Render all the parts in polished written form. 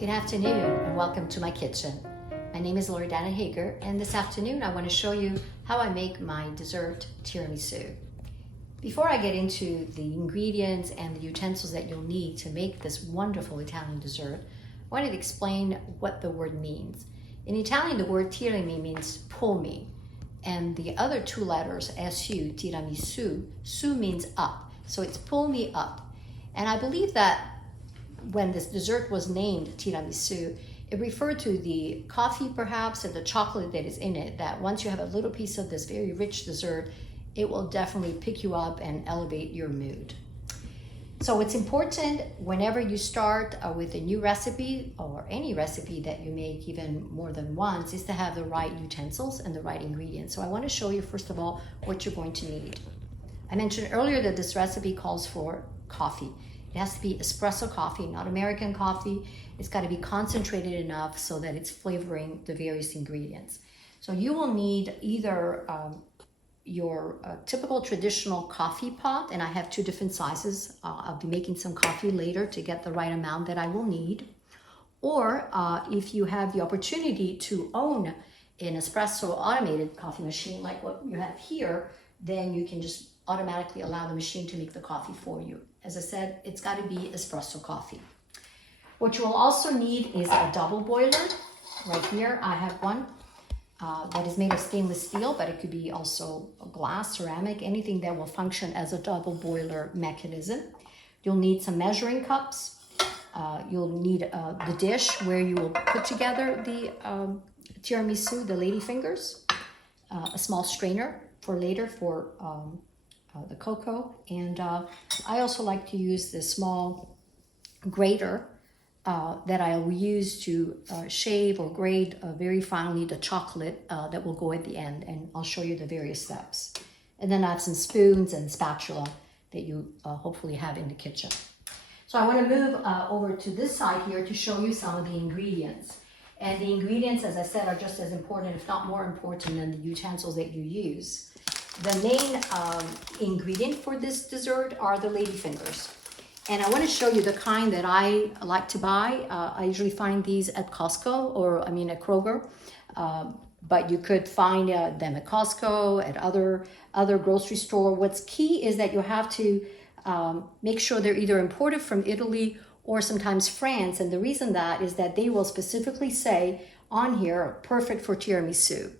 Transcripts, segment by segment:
Good afternoon and welcome to my kitchen. My name is Loredana Hager and this afternoon I want to show you how I make my dessert tiramisu. Before I get into the ingredients and the utensils that you'll need to make this wonderful Italian dessert, I wanted to explain what the word means. In Italian, the word tirami means pull me, and the other two letters, su, tiramisu, su means up, so it's pull me up. And I believe that when this dessert was named tiramisu, it referred to the coffee perhaps and the chocolate that is in it, that once you have a little piece of this very rich dessert, it will definitely pick you up and elevate your mood. So it's important whenever you start with a new recipe or any recipe that you make even more than once is to have the right utensils and the right ingredients. So I want to show you first of all what you're going to need. I mentioned earlier that this recipe calls for coffee. It has to be espresso coffee, not American coffee. It's got to be concentrated enough so that it's flavoring the various ingredients. So you will need either your typical traditional coffee pot, and I have two different sizes. I'll be making some coffee later to get the right amount that I will need. Or if you have the opportunity to own an espresso automated coffee machine like what you have here, then you can just automatically allow the machine to make the coffee for you. As I said, it's got to be espresso coffee. What you will also need is a double boiler. Right here, I have one that is made of stainless steel, but it could be also glass, ceramic, anything that will function as a double boiler mechanism. You'll need some measuring cups. You'll need the dish where you will put together the tiramisu, the ladyfingers, a small strainer for later for the cocoa, and I also like to use this small grater that I will use to shave or grate very finely the chocolate that will go at the end, and I'll show you the various steps. And then I have some spoons and spatula that you hopefully have in the kitchen. So I want to move over to this side here to show you some of the ingredients. And the ingredients, as I said, are just as important, if not more important, than the utensils that you use. The main ingredient for this dessert are the ladyfingers. And I want to show you the kind that I like to buy. I usually find these at Costco at Kroger. But you could find them at Costco, at other grocery store. What's key is that you have to make sure they're either imported from Italy or sometimes France. And the reason that is that they will specifically say on here, perfect for tiramisu.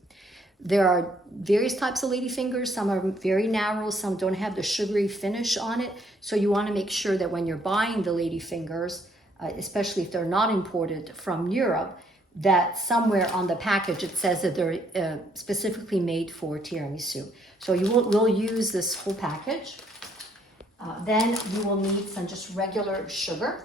There are various types of ladyfingers. Some are very narrow, some don't have the sugary finish on it. So you want to make sure that when you're buying the ladyfingers, especially if they're not imported from Europe, that somewhere on the package it says that they're specifically made for tiramisu. So we'll use this whole package. Then you will need some just regular sugar.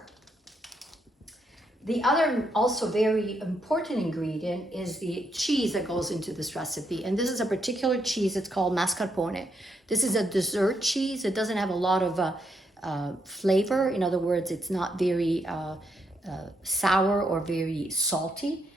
The other also very important ingredient is the cheese that goes into this recipe. And this is a particular cheese, it's called mascarpone. This is a dessert cheese. It doesn't have a lot of flavor. In other words, it's not very sour or very salty.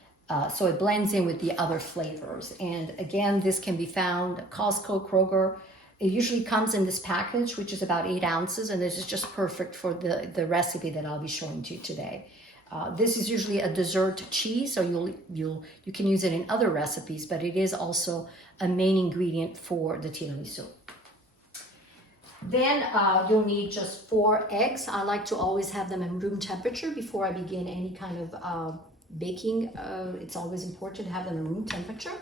So it blends in with the other flavors. And again, this can be found at Costco, Kroger. It usually comes in this package, which is about 8 ounces. And this is just perfect for the recipe that I'll be showing to you today. This is usually a dessert cheese, so you can use it in other recipes, but it is also a main ingredient for the tiramisu. Then you'll need just 4 eggs. I like to always have them in room temperature before I begin any kind of baking. It's always important to have them in room temperature.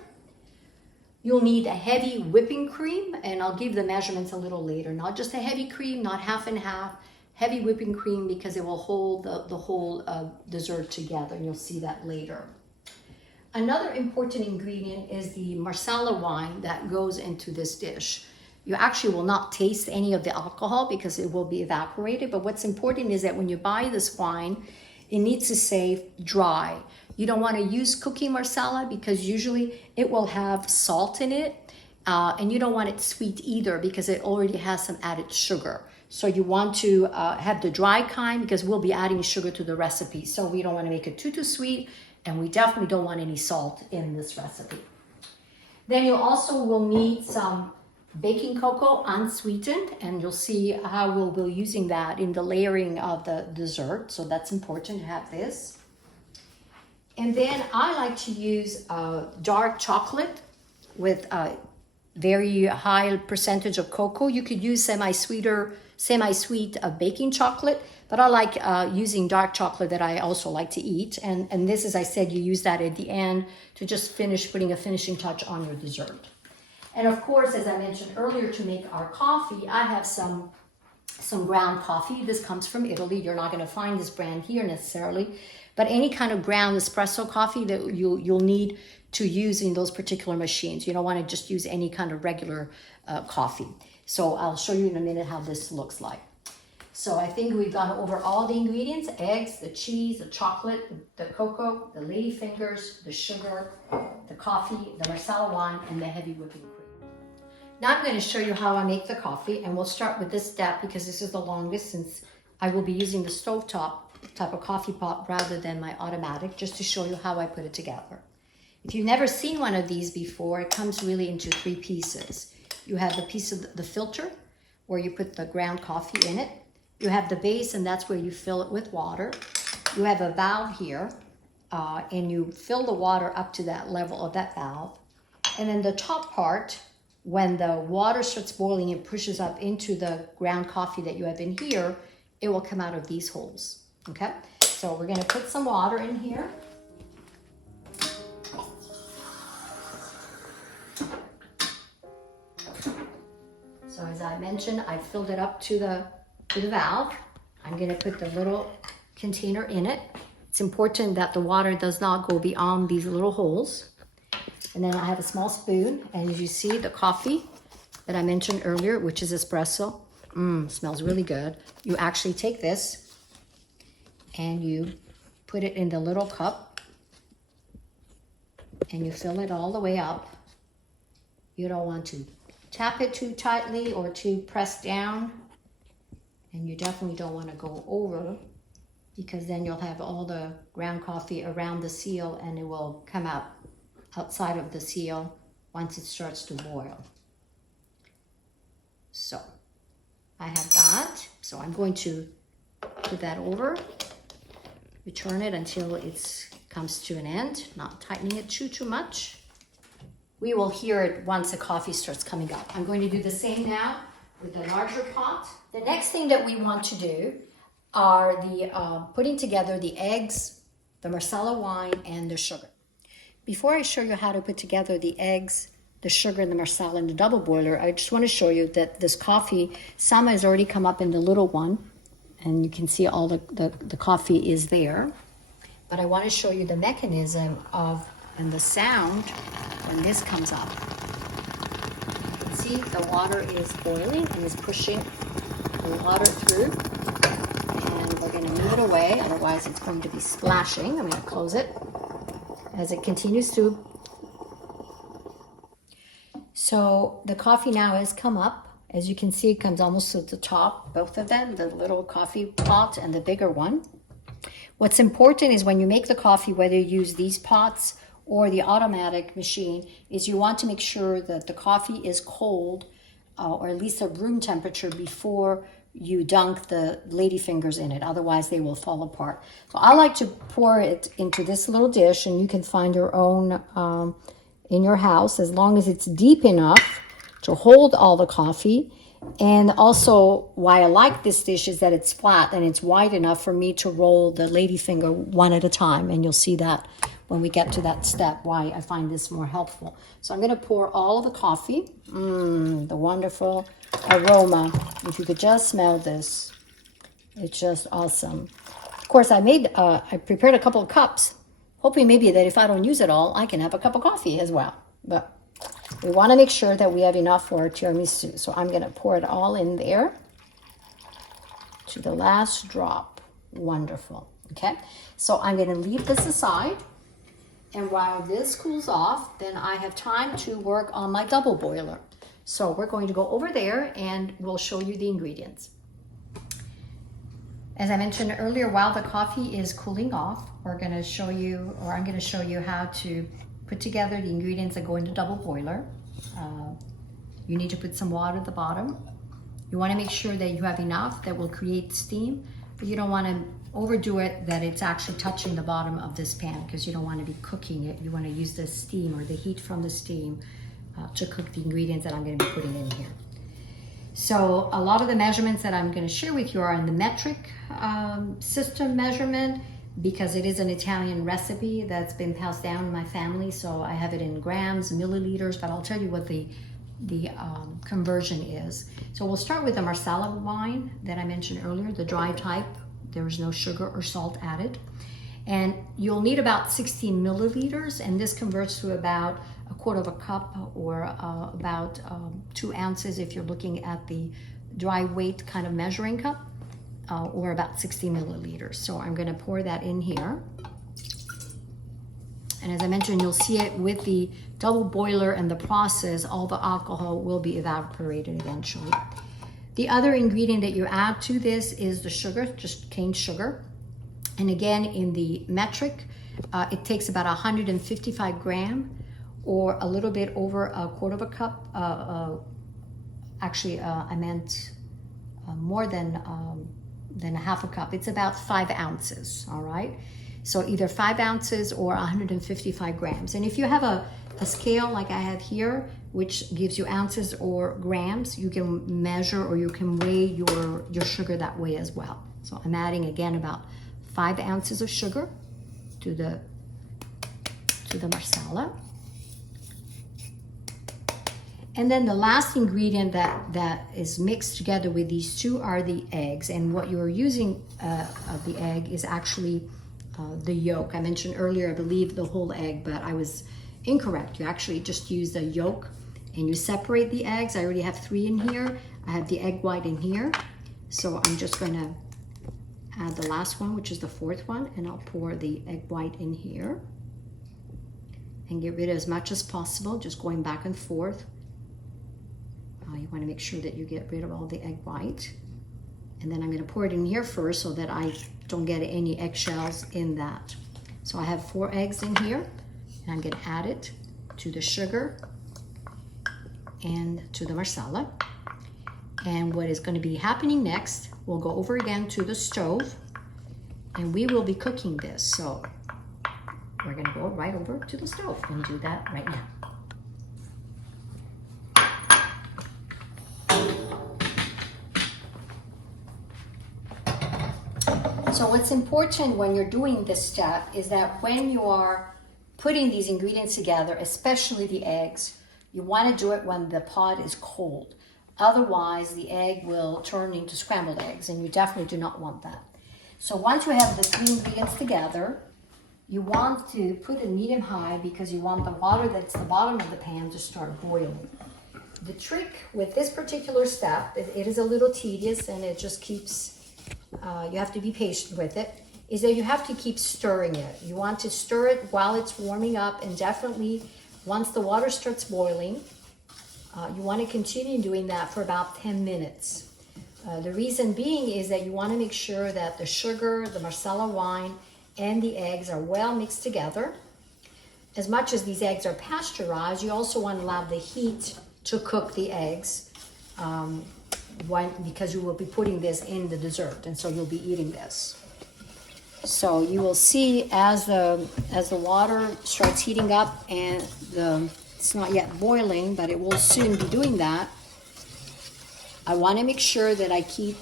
You'll need a heavy whipping cream, and I'll give the measurements a little later. Not just a heavy cream, not half and half. Heavy whipping cream because it will hold the whole dessert together, and you'll see that later. Another important ingredient is the Marsala wine that goes into this dish. You actually will not taste any of the alcohol because it will be evaporated, but what's important is that when you buy this wine, it needs to say dry. You don't want to use cooking Marsala because usually it will have salt in it, and you don't want it sweet either because it already has some added sugar. So you want to have the dry kind because we'll be adding sugar to the recipe. So we don't want to make it too sweet, and we definitely don't want any salt in this recipe. Then you also will need some baking cocoa unsweetened, and you'll see how we'll be using that in the layering of the dessert. So that's important to have this. And then I like to use dark chocolate with a very high percentage of cocoa. You could use semi-sweet baking chocolate, but I like using dark chocolate that I also like to eat. And this, as I said, you use that at the end to just finish putting a finishing touch on your dessert. And of course, as I mentioned earlier, to make our coffee, I have some ground coffee. This comes from Italy. You're not going to find this brand here necessarily, but any kind of ground espresso coffee that you'll need to use in those particular machines. You don't want to just use any kind of regular coffee. So I'll show you in a minute how this looks like. So I think we've gone over all the ingredients: eggs, the cheese, the chocolate, the cocoa, the ladyfingers, the sugar, the coffee, the Marsala wine, and the heavy whipping cream. Now I'm going to show you how I make the coffee, and we'll start with this step because this is the longest, since I will be using the stovetop type of coffee pot rather than my automatic, just to show you how I put it together. If you've never seen one of these before, it comes really into 3 pieces. You have the piece of the filter where you put the ground coffee in it. You have the base, and that's where you fill it with water. You have a valve here, and you fill the water up to that level of that valve. And then the top part, when the water starts boiling and pushes up into the ground coffee that you have in here, it will come out of these holes, okay? So we're gonna put some water in here. So as I mentioned, I filled it up to the valve. I'm gonna put the little container in it. It's important that the water does not go beyond these little holes. And then I have a small spoon, and as you see, the coffee that I mentioned earlier, which is espresso, smells really good. You actually take this and you put it in the little cup and you fill it all the way up. You don't want to tap it too tightly or too pressed down, and you definitely don't want to go over, because then you'll have all the ground coffee around the seal and it will come out outside of the seal once it starts to boil. So I have that. So I'm going to put that over, return it until it comes to an end, not tightening it too much. We will hear it once the coffee starts coming up. I'm going to do the same now with the larger pot. The next thing that we want to do are the putting together the eggs, the Marsala wine, and the sugar. Before I show you how to put together the eggs, the sugar, and the Marsala in the double boiler, I just want to show you that this coffee, some has already come up in the little one, and you can see all the coffee is there. But I want to show you the mechanism of, and the sound when this comes up. You can see the water is boiling and is pushing the water through. And we're going to move it away, otherwise it's going to be splashing. I'm going to close it as it continues to. So the coffee now has come up. As you can see, it comes almost to the top, both of them, the little coffee pot and the bigger one. What's important is when you make the coffee, whether you use these pots or the automatic machine, is you want to make sure that the coffee is cold, or at least at room temperature, before you dunk the ladyfingers in it. Otherwise, they will fall apart. So I like to pour it into this little dish, and you can find your own in your house, as long as it's deep enough to hold all the coffee. And also, why I like this dish is that it's flat and it's wide enough for me to roll the ladyfinger one at a time. And you'll see that when we get to that step, why I find this more helpful. So I'm going to pour all of the coffee. The wonderful aroma. If you could just smell this, it's just awesome. Of course, I prepared a couple of cups, hoping maybe that if I don't use it all, I can have a cup of coffee as well. But we want to make sure that we have enough for our tiramisu. So I'm going to pour it all in there to the last drop. Wonderful. Okay, so I'm going to leave this aside. And while this cools off, then I have time to work on my double boiler. So we're going to go over there and we'll show you the ingredients. As I mentioned earlier, while the coffee is cooling off, I'm going to show you how to put together the ingredients that go into double boiler. You need to put some water at the bottom. You want to make sure that you have enough that will create steam but you don't want to overdo it that it's actually touching the bottom of this pan, because you don't want to be cooking it. You want to use the steam or the heat from the steam to cook the ingredients that I'm going to be putting in here. So a lot of the measurements that I'm going to share with you are in the metric system measurement, because it is an Italian recipe that's been passed down in my family. So I have it in grams, milliliters, but I'll tell you what the conversion is. So we'll start with the Marsala wine that I mentioned earlier, the dry type. There is no sugar or salt added. And you'll need about 16 milliliters, and this converts to about a quarter of a cup, or about 2 ounces if you're looking at the dry weight kind of measuring cup, or about 60 milliliters. So I'm going to pour that in here. And as I mentioned, you'll see it with the double boiler and the process, all the alcohol will be evaporated eventually. The other ingredient that you add to this is the sugar, just cane sugar. And again, in the metric, it takes about 155 grams, or a little bit over a quarter of a cup. Actually, I meant more than a half a cup. It's about 5 ounces, all right? So either 5 ounces or 155 grams. And if you have a scale like I have here, which gives you ounces or grams, you can measure or you can weigh your sugar that way as well. So I'm adding again about 5 ounces of sugar to the Marsala. And then the last ingredient that is mixed together with these two are the eggs. And what you're using of the egg is actually the yolk. I mentioned earlier, I believe, the whole egg, but I was incorrect. You actually just use the yolk and you separate the eggs. I already have 3 in here. I have the egg white in here. So I'm just gonna add the last one, which is the 4th one, and I'll pour the egg white in here and get rid of as much as possible, just going back and forth. You want to make sure that you get rid of all the egg white. And then I'm going to pour it in here first so that I don't get any eggshells in that. So I have 4 eggs in here, and I'm going to add it to the sugar and to the Marsala. And what is going to be happening next, we'll go over again to the stove, and we will be cooking this. So we're going to go right over to the stove and do that right now. So what's important when you're doing this step is that when you are putting these ingredients together, especially the eggs, you want to do it when the pot is cold. Otherwise, the egg will turn into scrambled eggs, and you definitely do not want that. So once you have the 3 ingredients together, you want to put it medium high, because you want the water that's the bottom of the pan to start boiling. The trick with this particular step, it is a little tedious, and it just keeps you have to be patient with it, is that you have to keep stirring it. You want to stir it while it's warming up, and definitely once the water starts boiling, you want to continue doing that for about 10 minutes. The reason being is that you want to make sure that the sugar, the Marsala wine, and the eggs are well mixed together. As much as these eggs are pasteurized, you also want to allow the heat to cook the eggs, because you will be putting this in the dessert, and so you'll be eating this. So you will see as the water starts heating up, and it's not yet boiling, but it will soon be doing that. I want to make sure that I keep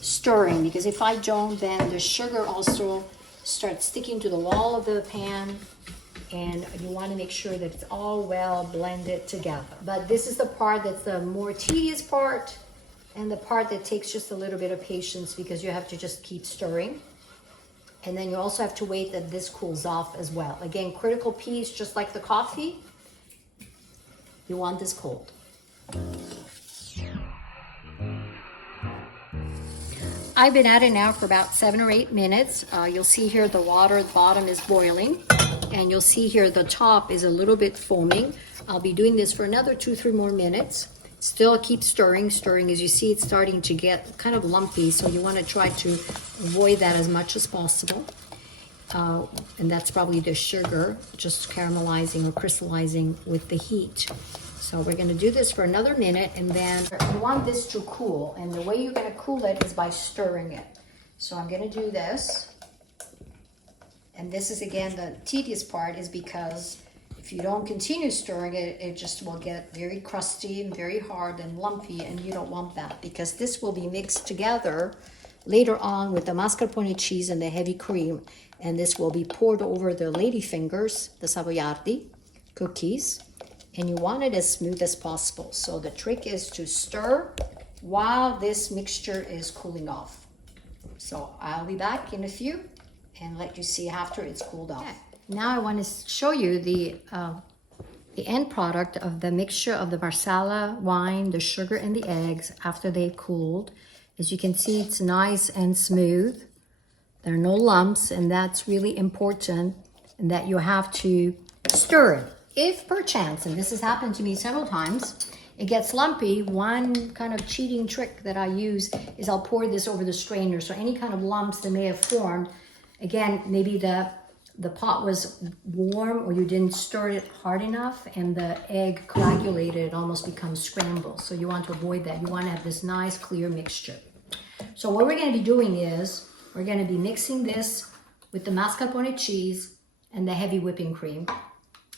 stirring, because if I don't, then the sugar also starts sticking to the wall of the pan, and you want to make sure that it's all well blended together. But this is the part that's the more tedious part, and the part that takes just a little bit of patience, because you have to just keep stirring. And then you also have to wait that this cools off as well. Again, critical piece, just like the coffee, you want this cold. I've been at it now for about 7 or 8 minutes. You'll see here the water at the bottom is boiling, and you'll see here the top is a little bit foaming. I'll be doing this for another 2-3 more minutes. Still keep stirring. As you see, it's starting to get kind of lumpy, so you want to try to avoid that as much as possible. And that's probably the sugar just caramelizing or crystallizing with the heat. So we're going to do this for another minute, and then you want this to cool. And the way you're going to cool it is by stirring it. So I'm gonna do this. And this is again, the tedious part is because if you don't continue stirring it, it just will get very crusty and very hard and lumpy, and you don't want that because this will be mixed together later on with the mascarpone cheese and the heavy cream, and this will be poured over the ladyfingers, the savoiardi cookies, and you want it as smooth as possible. So the trick is to stir while this mixture is cooling off. So I'll be back in a few and let you see after it's cooled off. Okay. Now I want to show you the end product of the mixture of the Marsala wine, the sugar, and the eggs after they've cooled. As you can see, it's nice and smooth. There are no lumps, and that's really important, and that you have to stir it. If perchance, and this has happened to me several times, it gets lumpy, one kind of cheating trick that I use is I'll pour this over the strainer. So any kind of lumps that may have formed, again, maybe the pot was warm or you didn't stir it hard enough and the egg coagulated, it almost becomes scrambled. So you want to avoid that. You want to have this nice clear mixture. So what we're going to be doing is we're going to be mixing this with the mascarpone cheese and the heavy whipping cream.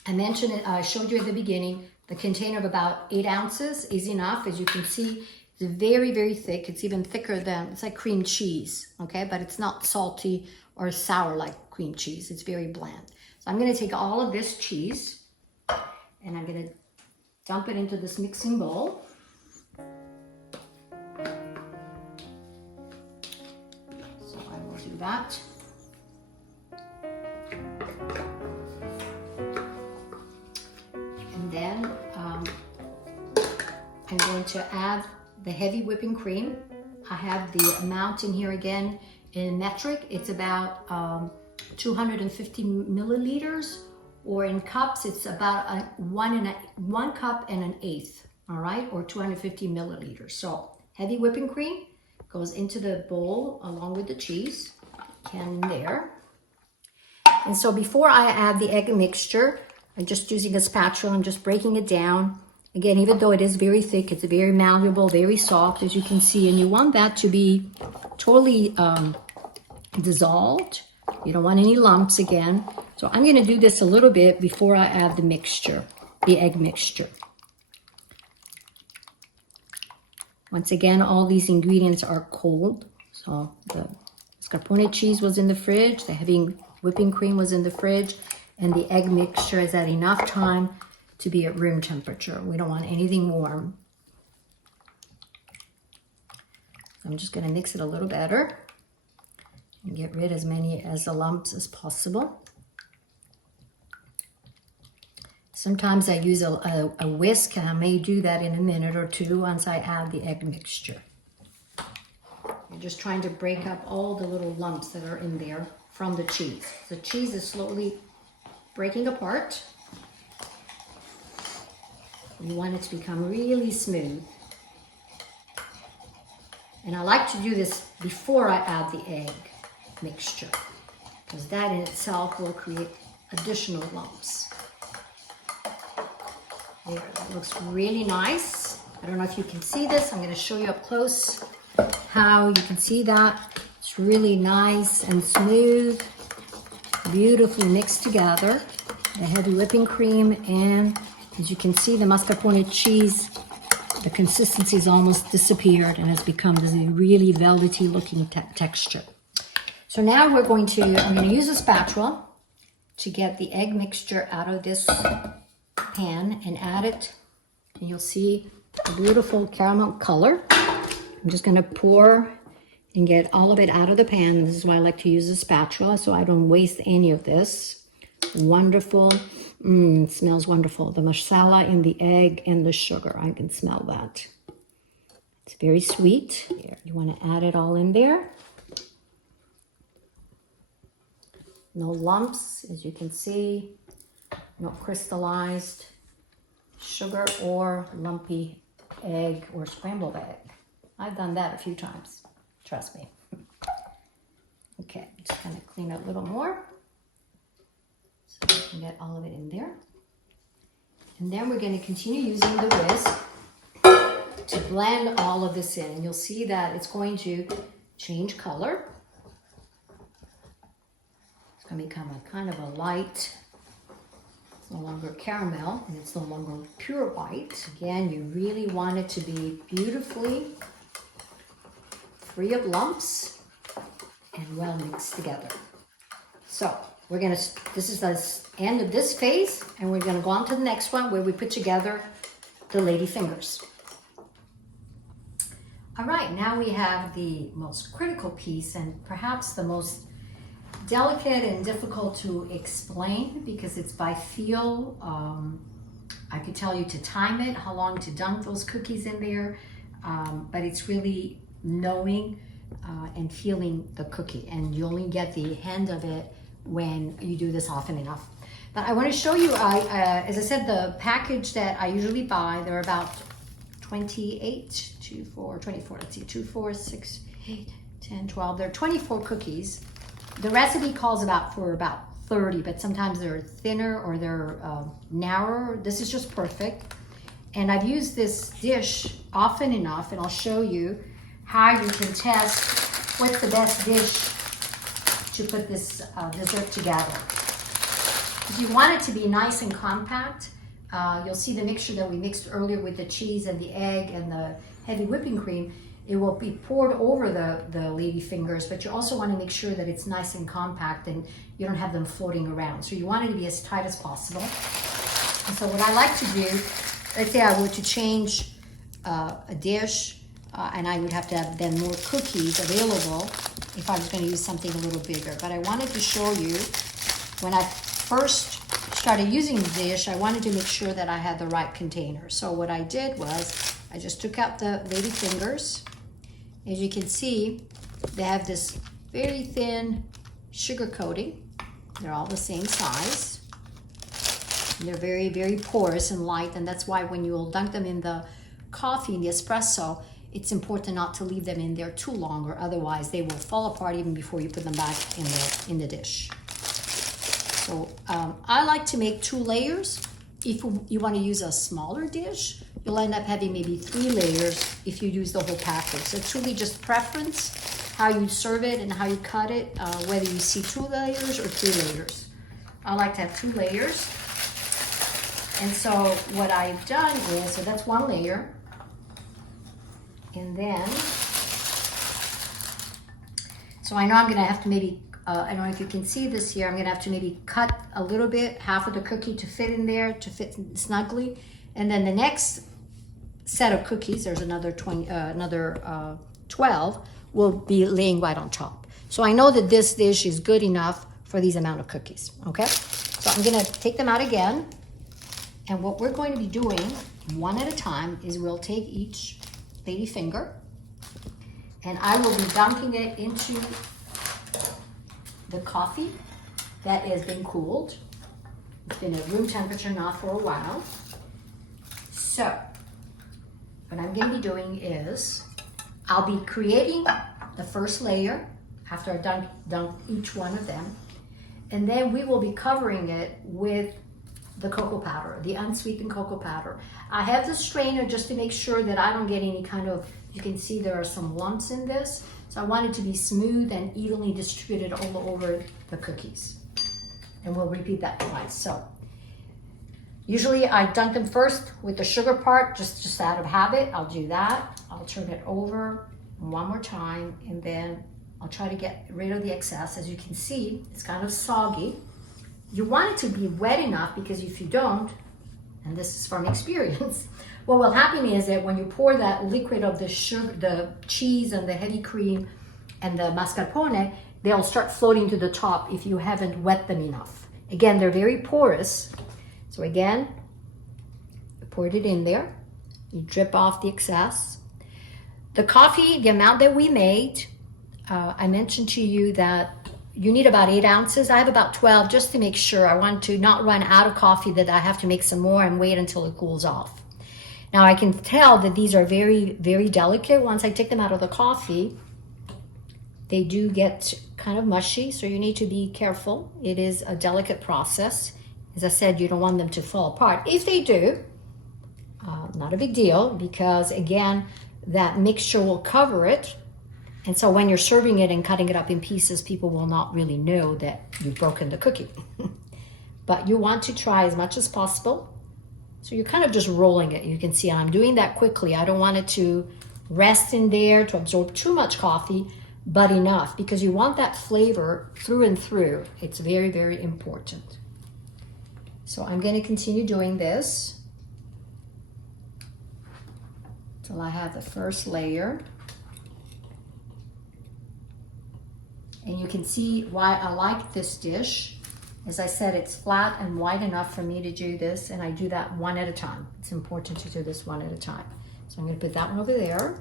I mentioned it, I showed you at the beginning, the container of about 8 ounces is enough. As you can see, it's very, very thick. It's even thicker than, it's like cream cheese, okay? But it's not salty or sour like cream cheese. It's very bland. So I'm gonna take all of this cheese and I'm gonna dump it into this mixing bowl. So I will do that. And then I'm going to add the heavy whipping cream. I have the amount in here again in metric. It's about 250 milliliters, or in cups, it's about one cup and an eighth, all right, or 250 milliliters. So heavy whipping cream goes into the bowl along with the cheese, can there. And so before I add the egg mixture, I'm just using a spatula, I'm just breaking it down. Again, even though it is very thick, it's very malleable, very soft, as you can see, and you want that to be totally dissolved. You don't want any lumps again. So I'm gonna do this a little bit before I add the mixture, the egg mixture. Once again, all these ingredients are cold. So the mascarpone cheese was in the fridge, the heavy whipping cream was in the fridge, and the egg mixture is at enough time to be at room temperature. We don't want anything warm. I'm just gonna mix it a little better and get rid as many as the lumps as possible. Sometimes I use a whisk, and I may do that in a minute or two once I add the egg mixture. You're just trying to break up all the little lumps that are in there from the cheese. The cheese is slowly breaking apart. You want it to become really smooth. And I like to do this before I add the egg mixture, because that in itself will create additional lumps. There, that looks really nice. I don't know if you can see this. I'm going to show you up close how you can see that. It's really nice and smooth, beautifully mixed together. The heavy whipping cream, and as you can see, the mascarpone cheese, the consistency has almost disappeared and has become this really velvety looking texture. So now I'm going to use a spatula to get the egg mixture out of this pan and add it. And you'll see a beautiful caramel color. I'm just going to pour and get all of it out of the pan. This is why I like to use a spatula, so I don't waste any of this. Wonderful. It smells wonderful. The Marsala in the egg and the sugar. I can smell that. It's very sweet. Here, you want to add it all in there. No lumps, as you can see. No crystallized sugar or lumpy egg or scrambled egg. I've done that a few times. Trust me. Okay, just kind of clean up a little more, so we can get all of it in there. And then we're going to continue using the whisk to blend all of this in. And you'll see that it's going to change color. gonna become a kind of a light. It's no longer caramel and it's no longer pure white. Again, you really want it to be beautifully free of lumps and well mixed together. So this is the end of this phase, and we're gonna go on to the next one where we put together the lady fingers. All right, now we have the most critical piece and perhaps the most delicate and difficult to explain because it's by feel. I could tell you to time it, how long to dunk those cookies in there, but it's really knowing and feeling the cookie, and you only get the hand of it when you do this often enough. But I want to show you, as I said, the package that I usually buy, they're about 28, 24, let's see, 2, 4, 6, 8, 10, 12, they're 24 cookies. The recipe calls for about 30, but sometimes they're thinner or they're narrower. This is just perfect. And I've used this dish often enough, and I'll show you how you can test what's the best dish to put this dessert together. If you want it to be nice and compact, you'll see the mixture that we mixed earlier with the cheese and the egg and the heavy whipping cream. It will be poured over the lady fingers, but you also want to make sure that it's nice and compact and you don't have them floating around. So you want it to be as tight as possible. And so what I like to do, let's say I were to change a dish, and I would have to have then more cookies available if I was going to use something a little bigger. But I wanted to show you, when I first started using the dish, I wanted to make sure that I had the right container. So what I did was, I just took out the lady fingers. As you can see, they have this very thin sugar coating. They're all the same size. And they're very, very porous and light, and that's why when you'll dunk them in the coffee, in the espresso, it's important not to leave them in there too long, or otherwise they will fall apart even before you put them back in the dish. So I like to make 2 layers. If you want to use a smaller dish, you'll end up having maybe 3 layers if you use the whole package. So it's really just preference, how you serve it and how you cut it, whether you see 2 layers or 3 layers. I like to have 2 layers. And so what I've done is, so that's 1 layer. And then, so I know I'm gonna have to maybe, I don't know if you can see this here, I'm gonna have to maybe cut a little bit, half of the cookie to fit in there, to fit snugly. And then the next set of cookies, there's another 12, will be laying right on top. So I know that this dish is good enough for these amount of cookies, okay? So I'm gonna take them out again. And what we're going to be doing, one at a time, is we'll take each lady finger, and I will be dunking it into the coffee that has been cooled. It's been at room temperature now for a while. So what I'm going to be doing is I'll be creating the first layer after I dunk each one of them, and then we will be covering it with the cocoa powder, the unsweetened cocoa powder. I have the strainer just to make sure that I don't get any kind of, you can see there are some lumps in this. So I want it to be smooth and evenly distributed all over the cookies. And we'll repeat that twice. So usually I dunk them first with the sugar part, just out of habit. I'll do that. I'll turn it over one more time, and then I'll try to get rid of the excess. As you can see, it's kind of soggy. You want it to be wet enough, because if you don't, and this is from experience, what will happen is that when you pour that liquid of the sugar, the cheese and the heavy cream and the mascarpone, they'll start floating to the top if you haven't wet them enough. Again, they're very porous. So again, you poured it in there. You drip off the excess. The coffee, the amount that we made, I mentioned to you that you need about 8 ounces. I have about 12 just to make sure. I want to not run out of coffee, that I have to make some more and wait until it cools off. Now I can tell that these are very, very delicate. Once I take them out of the coffee, they do get kind of mushy, so you need to be careful. It is a delicate process. As I said, you don't want them to fall apart. If they do, not a big deal, because again, that mixture will cover it. And so when you're serving it and cutting it up in pieces, people will not really know that you've broken the cookie. But you want to try as much as possible. So you're kind of just rolling it. You can see I'm doing that quickly. I don't want it to rest in there to absorb too much coffee, but enough, because you want that flavor through and through. It's very, very important. So I'm going to continue doing this till I have the first layer. And you can see why I like this dish. As I said, it's flat and wide enough for me to do this, and I do that one at a time. It's important to do this one at a time. So I'm going to put that one over there.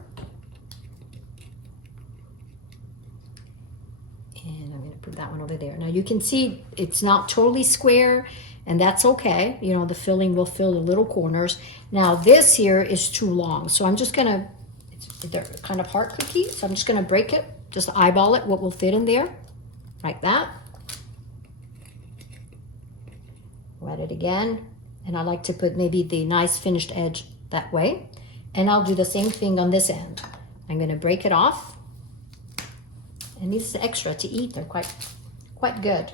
And I'm going to put that one over there. Now you can see it's not totally square, and that's okay. You know, the filling will fill the little corners. Now this here is too long, so I'm just going to, they're kind of heart cookie, so I'm just going to break it. Just eyeball it, what will fit in there, like that. Wet it again, and I like to put maybe the nice finished edge that way. And I'll do the same thing on this end. I'm going to break it off, and these are extra to eat. They're quite good.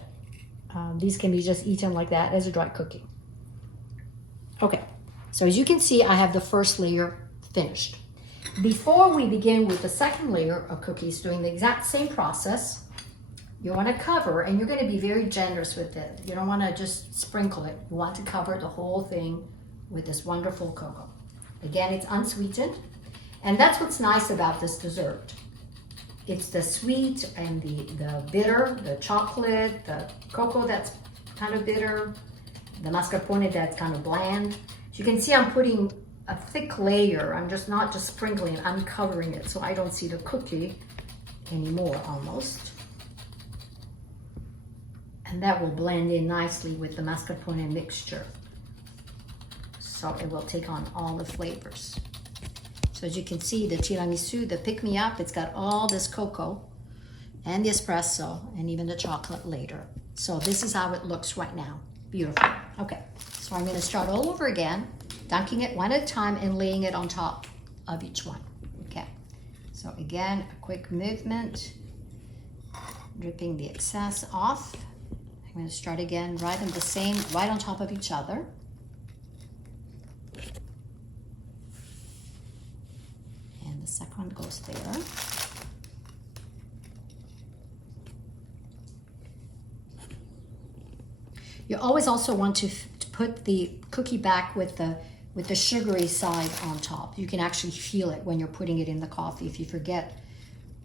These can be just eaten like that as a dry cookie. Okay, so as you can see, I have the first layer finished. Before we begin with the second layer of cookies, doing the exact same process, you want to cover, and you're going to be very generous with it. You don't want to just sprinkle it. You want to cover the whole thing with this wonderful cocoa. Again, it's unsweetened, and that's what's nice about this dessert. It's the sweet and the bitter, the chocolate, the cocoa that's kind of bitter, the mascarpone that's kind of bland. So you can see I'm putting a thick layer. I'm just not just sprinkling it, I'm covering it so I don't see the cookie anymore almost. And that will blend in nicely with the mascarpone mixture. So it will take on all the flavors. So as you can see, the tiramisu, the pick-me-up, it's got all this cocoa and the espresso and even the chocolate later. So this is how it looks right now. Beautiful. Okay, so I'm going to start all over again, dunking it one at a time and laying it on top of each one. Okay, so again, a quick movement, dripping the excess off. I'm going to start again right on the same, right on top of each other. And the second one goes there. You always also want to put the cookie back with the sugary side on top. You can actually feel it when you're putting it in the coffee. If you forget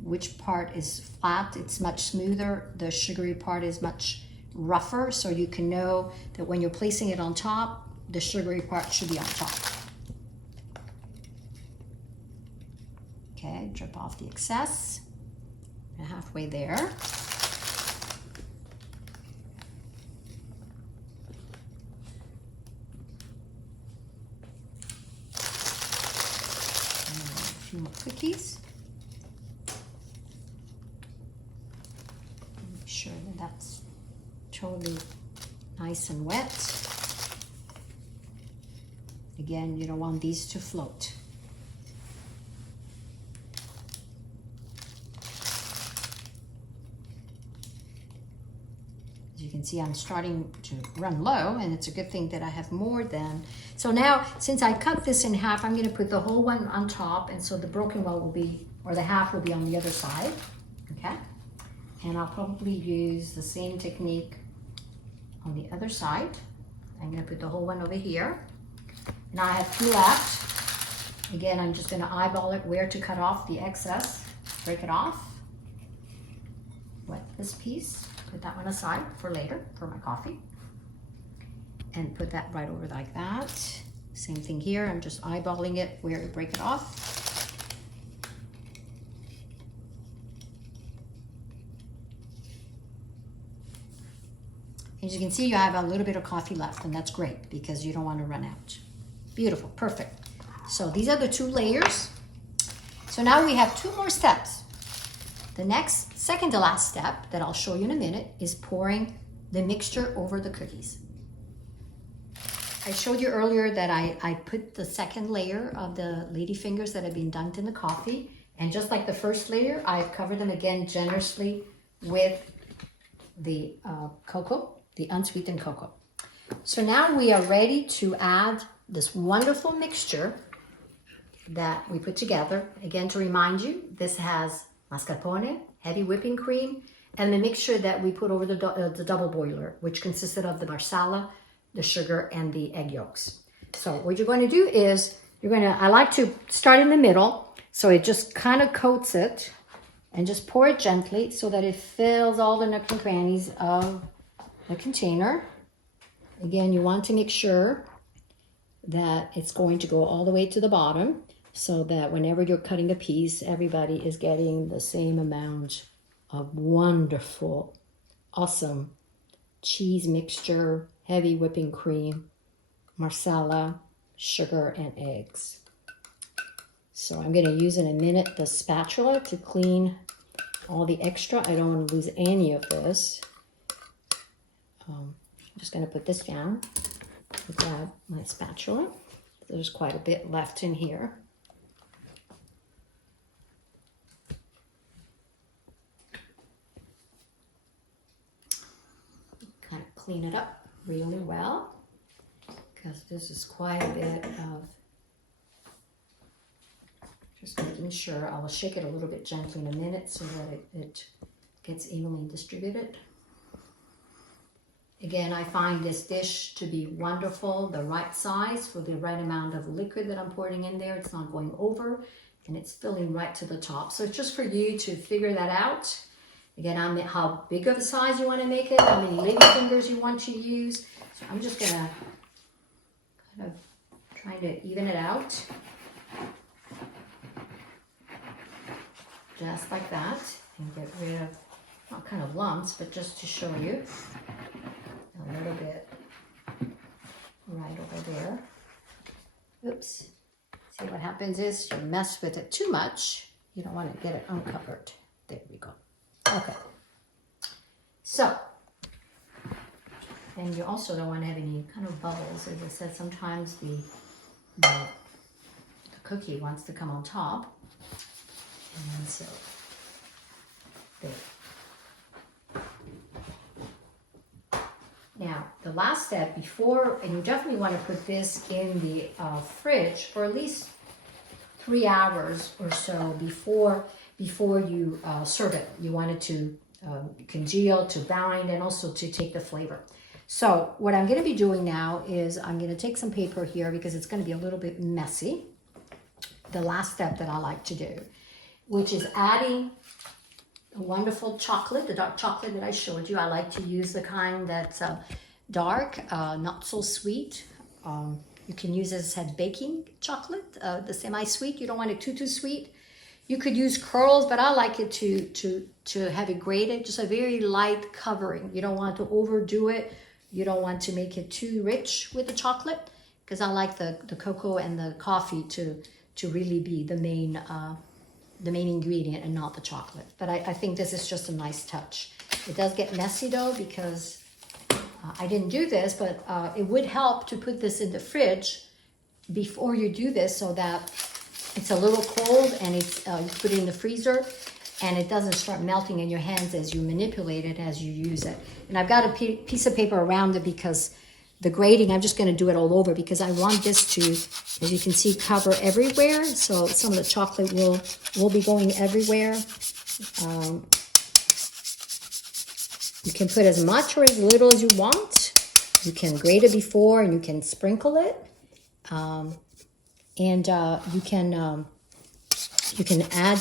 which part is flat, it's much smoother. The sugary part is much rougher, so you can know that when you're placing it on top, the sugary part should be on top. Okay, drip off the excess. And halfway there. Few more cookies. Make sure that that's totally nice and wet. Again, you don't want these to float. As you can see, I'm starting to run low, and it's a good thing that I have more than. So now, since I cut this in half, I'm going to put the whole one on top, and so the broken one will be, or the half will be on the other side, okay? And I'll probably use the same technique on the other side. I'm going to put the whole one over here. And I have two left. Again, I'm just going to eyeball it where to cut off the excess, break it off. Wet this piece, put that one aside for later, for my coffee. And put that right over like that. Same thing here, I'm just eyeballing it where to break it off. As you can see, you have a little bit of coffee left, and that's great because you don't want to run out. Beautiful, perfect. So these are the two layers. So now we have two more steps. The next, second to last step that I'll show you in a minute is pouring the mixture over the cookies. I showed you earlier that I put the second layer of the ladyfingers that have been dunked in the coffee, And just like the first layer, I've covered them again generously with the cocoa, the unsweetened cocoa. So now we are ready to add this wonderful mixture that we put together. Again, to remind you, this has mascarpone, heavy whipping cream, and the mixture that we put over the double boiler, which consisted of the marsala, the sugar, and the egg yolks. So what you're going to do is, I like to start in the middle, so it just kind of coats it, and just pour it gently so that it fills all the nooks and crannies of the container. Again, you want to make sure that it's going to go all the way to the bottom so that whenever you're cutting a piece, everybody is getting the same amount of wonderful, awesome cheese mixture, heavy whipping cream, marsala, sugar, and eggs. So I'm going to use in a minute the spatula to clean all the extra. I don't want to lose any of this. I'm just going to put this down, grab my spatula. There's quite a bit left in here. Kind of clean it up really well, because this is quite a bit of, just making sure. I will shake it a little bit gently in a minute so that it gets evenly distributed. Again, I find this dish to be wonderful, the right size for the right amount of liquid that I'm pouring in there. It's not going over, and it's filling right to the top. So it's just for you to figure that out. Again, how big of a size you want to make it, how many lady fingers you want to use. So I'm just gonna kind of try to even it out. Just like that, and get rid of, not kind of lumps, but just to show you. A little bit right over there. Oops. See, what happens is you mess with it too much. You don't want to get it uncovered. There we go. Okay. So, and you also don't want to have any kind of bubbles. As I said, sometimes the cookie wants to come on top. And so, there. Now, the last step before, and you definitely want to put this in the fridge for at least 3 hours or so before you serve it. You want it to congeal, to bind, and also to take the flavor. So what I'm going to be doing now is I'm going to take some paper here because it's going to be a little bit messy. The last step that I like to do, which is adding a wonderful chocolate, the dark chocolate that I showed you. I like to use the kind that's dark, not so sweet. You can use this as baking chocolate, the semi-sweet. You don't want it too sweet. You could use curls, but I like it to have it grated, just a very light covering. You don't want to overdo it. You don't want to make it too rich with the chocolate, because I like the cocoa and the coffee to really be the main ingredient and not the chocolate. But I think this is just a nice touch. It does get messy though, because I didn't do this, but it would help to put this in the fridge before you do this so that it's a little cold, and it's you put it in the freezer and it doesn't start melting in your hands as you manipulate it, as you use it. And I've got a piece of paper around it because the grating, I'm just going to do it all over because I want this to, as you can see, cover everywhere. So some of the chocolate will be going everywhere. You can put as much or as little as you want. You can grate it before and you can sprinkle it. You can add,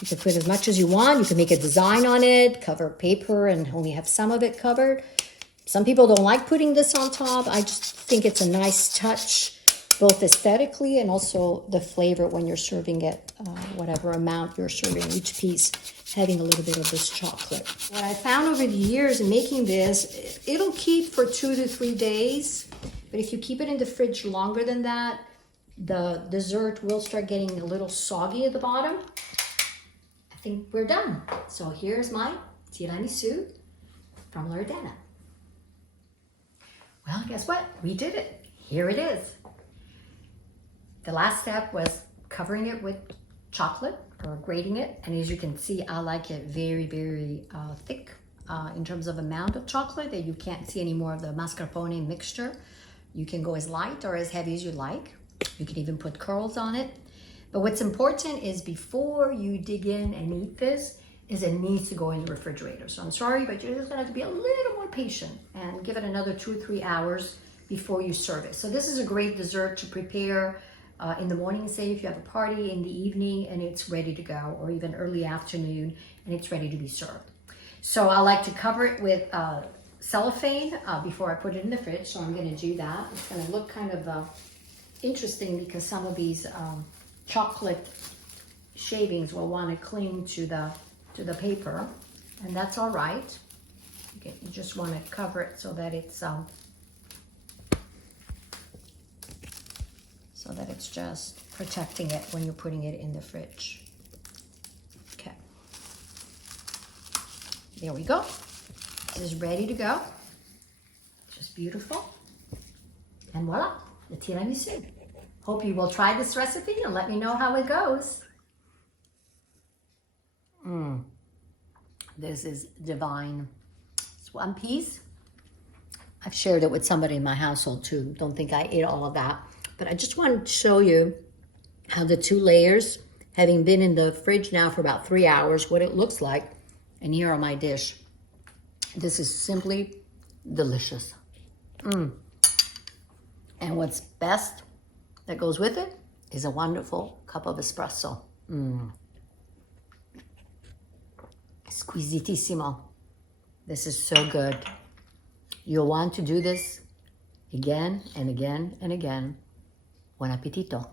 you can put as much as you want. You can make a design on it, cover paper and only have some of it covered. Some people don't like putting this on top. I just think it's a nice touch, both aesthetically and also the flavor when you're serving it, whatever amount you're serving each piece, having a little bit of this chocolate. What I found over the years in making this, it'll keep for 2 to 3 days. But if you keep it in the fridge longer than that, the dessert will start getting a little soggy at the bottom. I think we're done. So here's my tiramisu from Loredana. Well, guess what? We did it. Here it is. The last step was covering it with chocolate, or grating it. And as you can see, I like it very, very thick in terms of amount of chocolate, that you can't see any more of the mascarpone mixture. You can go as light or as heavy as you like. You can even put curls on it. But what's important is before you dig in and eat this, is it needs to go in the refrigerator. So I'm sorry, but you're just gonna have to be a little more patient and give it another 2 or 3 hours before you serve it. So this is a great dessert to prepare in the morning, say if you have a party, in the evening, and it's ready to go, or even early afternoon, and it's ready to be served. So I like to cover it with cellophane before I put it in the fridge, so I'm gonna do that. It's gonna look kind of interesting because some of these chocolate shavings will wanna cling to the paper, and that's all right. Okay, you just wanna cover it so that it's just protecting it when you're putting it in the fridge. Okay. There we go. This is ready to go. Just beautiful. And voila, the tiramisu. Hope you will try this recipe and let me know how it goes. This is divine. It's one piece. I've shared it with somebody in my household too. Don't think I ate all of that. But I just wanted to show you how the 2 layers, having been in the fridge now for about 3 hours, what it looks like. And here on my dish. This is simply delicious. And what's best that goes with it is a wonderful cup of espresso. Squisitissimo. This is so good. You'll want to do this again and again and again. Buon appetito.